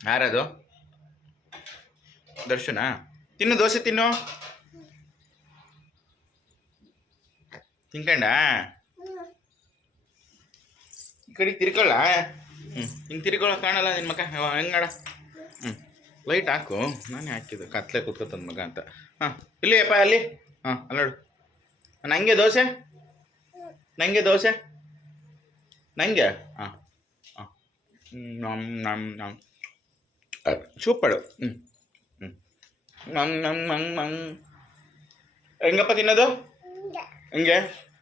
ಯಾರದು ದರ್ಶನ ತಿನ್ನು ದೋಸೆ ತಿನ್ನು ತಿನ್ಕಂಡ ಈ ಕಡೆ ತಿರ್ಕೊಳ್ಳ ಹ್ಞೂ ಹಿಂಗೆ ತಿರ್ಕೊಳ್ಳ ಕಾಣಲ್ಲ ನಿನ್ನ ಮಗ ಹೆಂಗಡ ಹ್ಞೂ ಲೈಟ್ ಹಾಕು ನಾನೇ ಹಾಕಿದ್ದು ಕತ್ಲೆ ಕೂತ್ಕೊತ ಮಗ ಅಂತ ಹಾಂ ಇಲ್ಲಿ ಅಪ್ಪ ಅಲ್ಲಿ ಹಾಂ ಅಲ್ಲೋಡು ನೋಡು ನನಗೆ ದೋಸೆ ನನಗೆ ದೋಸೆ ನನಗೆ ಹಾಂ ಹಾಂ ನಮ್ ನಮ್ ನಮ್ ಸೂಪರು ಹ್ಞೂ ಹ್ಞೂ ನಮ್ ನಮ್ ನಮ್ ನಮ್ ಹೆಂಗಪ್ಪ ತಿನ್ನೋದು ಹೆಂಗೆ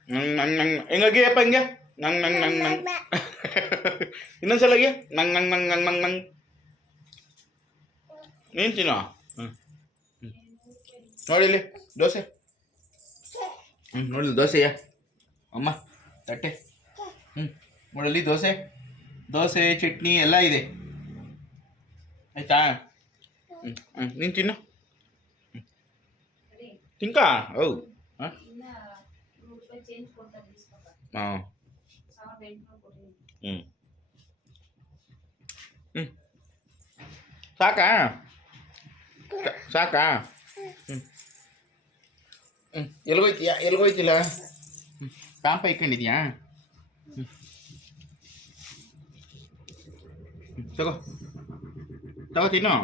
ನಂಗೆ ನಂಗೆ ನಂಗೆ ಹೆಂಗಾಗಿಯಪ್ಪ ಹಂಗೆ ನಂಗೆ ನಂಗೆ ನಂಗೆ ನಂಗೆ ಇನ್ನೊಂದ್ಸಲಗೆ ನಂಗೆ ನಂಗೆ ನಂಗೆ ನಂಗೆ ನಂಗೆ ನಂಗೆ ನೀನು ತಿನ್ನೋ ಹ್ಞೂ ಹ್ಞೂ ನೋಡಿ ದೋಸೆ ಹ್ಞೂ ನೋಡಿ ದೋಸೆಯ ಅಮ್ಮ, ತಟ್ಟೆ. ಹ್ಞೂ ನೋಡಲ್ಲಿ ದೋಸೆ. ದೋಸೆ, ಚಟ್ನಿ ಎಲ್ಲ ಇದೆ. ಆಯ್ತಾ? ಹ್ಞೂ ಹ್ಞೂ ನೀನು ತಿನ್ನು. ತಿಂಕ ಹೌ. ಹಾಂ? ಹಾಂ. ಹ್ಞೂ ಹ್ಞೂ ಸಾಕಾ? ಸಾಕಾ? ಹ್ಞೂ ಹ್ಞೂ ಎಲ್ಗೋಯ್ತೀಯ? ಎಲ್ಗೋಯ್ತಿಲ್ಲ? ಹ್ಞೂ ಪಾಂಪ ಇಟ್ಕೊಂಡಿದ್ಯಾ ಹ್ಞೂ ತಗೋ. ತಗೋ ತಿನ್ನು.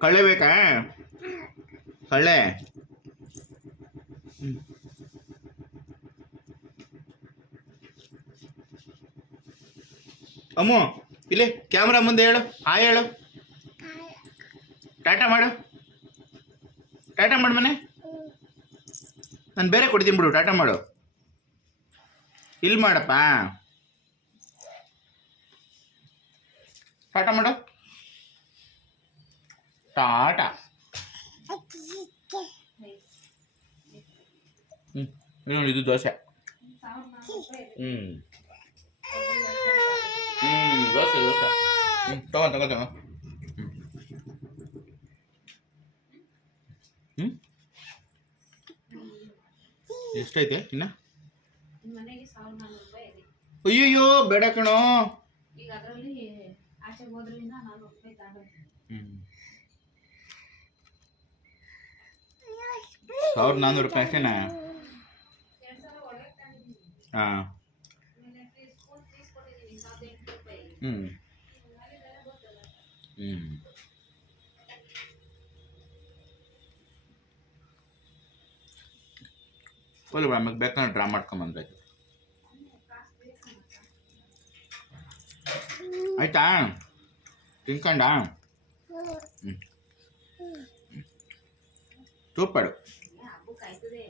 ಕಳ್ಳೆ ಬೇಕಾ? ಕಳ್ಳೆ. ಹ್ಞೂ ಅಮ್ಮು ಇಲ್ಲಿ ಕ್ಯಾಮ್ರಾ ಮುಂದೆ ಹೇಳು. ಹಾಯ್ ಹೇಳು. ಟಾಟಾ ಮಾಡು. ಟಾಟಾ ಮಾಡು ಮನೆ. ನಾನು ಬೇರೆ ಕೊಡ್ತೀನಿ ಬಿಡು ಟಾಟಾ ಮಾಡು ಇಲ್ಲಿ ಮಾಡಪ್ಪ ಟಾಟಾ ಮಾಡು ಟಾಟಾ ಹ್ಞೂ ನೋಡಿ ಇದು ದೋಸೆ ಸಾವಿರದ ನಾನ್ನೂರು ರೂಪಾಯಿ ಇದೆ. ಹ್ಞೂ ಹ್ಞೂ ದೋಸೆ ದೋಸೆ ಹ್ಞೂ ತಗೋ ತಗೋ ತಗೋ ಹ್ಞೂ ಎಷ್ಟೈತೆ ಇನ್ನ? ಅಯ್ಯಯ್ಯೋ ಬೇಡ ಕಣೋ. ಹ್ಞೂ ಸಾವಿರದ ನಾನ್ನೂರು ರೂಪಾಯಿ ಅಷ್ಟೇನಾ? ಹಾಂ. ಹ್ಞೂ ಫೀಸ್ ಫುಲ್ ಆಮೇಲೆ ಬೇಕಂದ್ರೆ ಡ್ರಾ ಮತ್ತೆ. ಆಯ್ತಾ ತಿನ್ಕೊಂಡ ಹ್ಞೂ ಇಲ್ಲ, ಹಬ್ಬಕ್ಕೆ ಆಯ್ತದೆ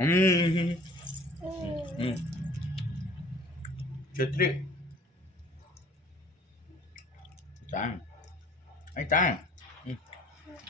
ಹ್ಞೂ ಹ್ಞೂ ಛತ್ರಿ ಆಯ್ತಾ ಆಯ್ತಾ